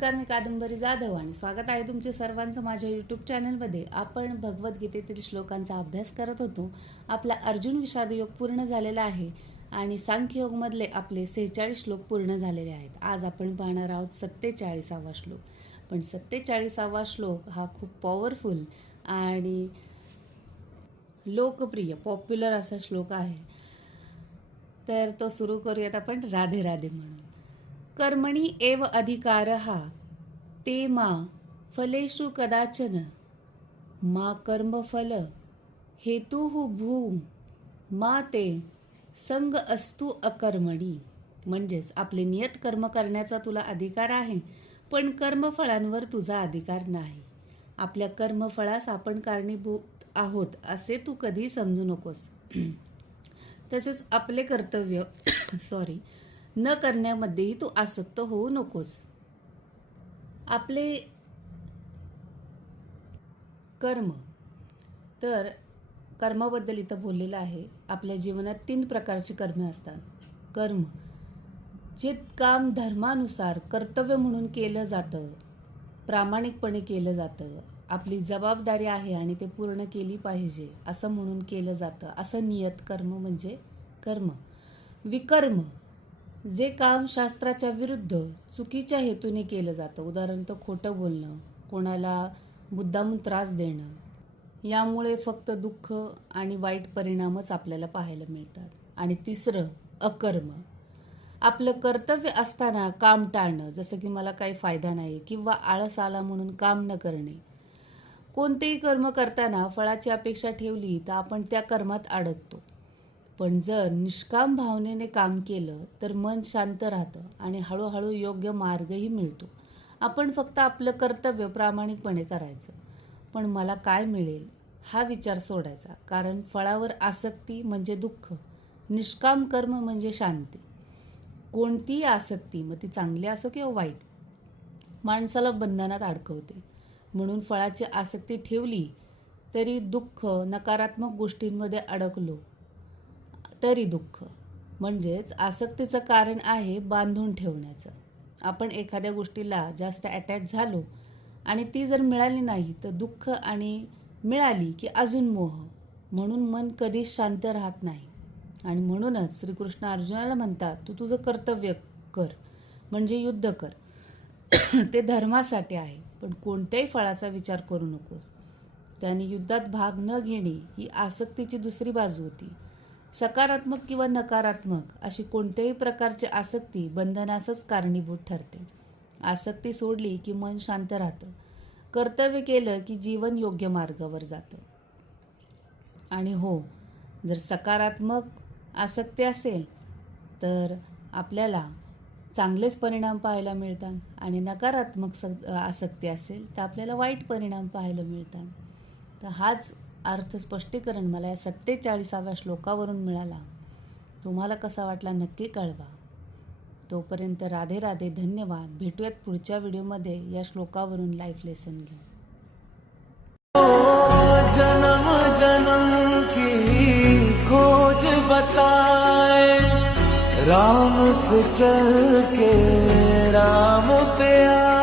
नमस्कार, मी कादंबरी जाधव आणि स्वागत आहे तुमचे सर्वांचं माझ्या यूट्यूब चॅनलमध्ये. आपण भगवद्गीतेतील श्लोकांचा अभ्यास करत होतो. आपला अर्जुन विषाद योग पूर्ण झालेला आहे आणि सांख्ययोगमधले आपले 46 श्लोक पूर्ण झालेले आहेत. आज आपण पाहणार आहोत 47वा श्लोक. पण 47वा श्लोक हा खूप पॉवरफुल आणि लोकप्रिय पॉप्युलर असा श्लोक आहे. तर तो सुरू करूयात आपण राधे राधे म्हणून. कर्मणी एव अधिकारः ते मा फलेषु कदाचन मा कर्मफल हेतुः भू मा ते संग अस्तु अकर्मणी. म्हणजेच आपले नियत कर्म करण्याचा तुला अधिकार आहे, पण कर्मफळांवर तुझा अधिकार नाही. आपल्या कर्मफळास आपण कारणीभूत आहोत असे तू कधी समजू नकोस. तसेच आपले कर्तव्य न करण्यामध्येही तू आसक्त होऊ नकोस. आपले कर्म, तर कर्माबद्दल इथं बोललेलं आहे. आपल्या जीवनात 3 प्रकारची कर्मे असतात. कर्म जे काम धर्मानुसार कर्तव्य म्हणून केलं जातं, प्रामाणिकपणे केलं जातं, आपली जबाबदारी आहे आणि ते पूर्ण केली पाहिजे असं म्हणून केलं जातं, असं नियत कर्म म्हणजे कर्म. विकर्म जे काम शास्त्राच्या विरुद्ध चुकीच्या हेतूने केलं जातं, उदाहरण खोटं बोलणं, कोणाला मुद्दामून त्रास देणं, यामुळे फक्त दुःख आणि वाईट परिणामच आपल्याला पाहायला मिळतात. आणि तिसरं अकर्म, आपलं कर्तव्य असताना काम टाळणं, जसं की मला काही फायदा नाही किंवा आळस आला म्हणून काम न करणे. कोणतेही कर्म करताना फळाची अपेक्षा ठेवली तर आपण त्या कर्मात अडकतो. पण जर निष्काम भावनेने काम केलं तर मन शांत राहतं आणि हळूहळू योग्य मार्गही मिळतो. आपण फक्त आपलं कर्तव्य प्रामाणिकपणे करायचं, पण मला काय मिळेल हा विचार सोडायचा, कारण फळावर आसक्ती म्हणजे दुःख, निष्काम कर्म म्हणजे शांती. कोणतीही आसक्ती, मग ती चांगली असो किंवा वाईट, माणसाला बंधनात अडकवते. म्हणून फळाची आसक्ती ठेवली तरी दुःख, नकारात्मक गोष्टींमध्ये अडकलो तरी दुःख. म्हणजेच आसक्तीचं कारण आहे बांधून ठेवण्याचं. आपण एखाद्या गोष्टीला जास्त अटॅच झालो आणि ती जर मिळाली नाही तर दुःख, आणि मिळाली की अजून मोह. म्हणून मन कधीच शांत राहत नाही. आणि म्हणूनच श्रीकृष्ण अर्जुनाला म्हणतात, तू तुझं कर्तव्य कर, म्हणजे युद्ध कर. ते धर्मासाठी आहे, पण कोणत्याही फळाचा विचार करू नकोस. त्याने युद्धात भाग न घेणे ही आसक्तीची दुसरी बाजू होती. सकारात्मक किंवा नकारात्मक अशी कोणत्याही प्रकारची आसक्ती बंधनासच कारणीभूत ठरते. आसक्ती सोडली की मन शांत राहतं. कर्तव्य केलं की जीवन योग्य मार्गावर जातं. आणि हो, जर सकारात्मक आसक्ती असेल तर आपल्याला चांगलेच परिणाम पाहायला मिळतात, आणि नकारात्मक आसक्ती असेल तर आपल्याला वाईट परिणाम पाहायला मिळतात. तर हाच अर्थ स्पष्टीकरण मला या 47व्या श्लोकावरून मिळाला. तुम्हाला कसा वाटला नक्की कळवा. तोपर्यंत राधे राधे, धन्यवाद. भेटूयात पुढच्या व्हिडिओमध्ये या श्लोकावरून लाईफ लेसन घेऊन. जन्म जन्म की खोज बताए, राम से चल के राम पे आए।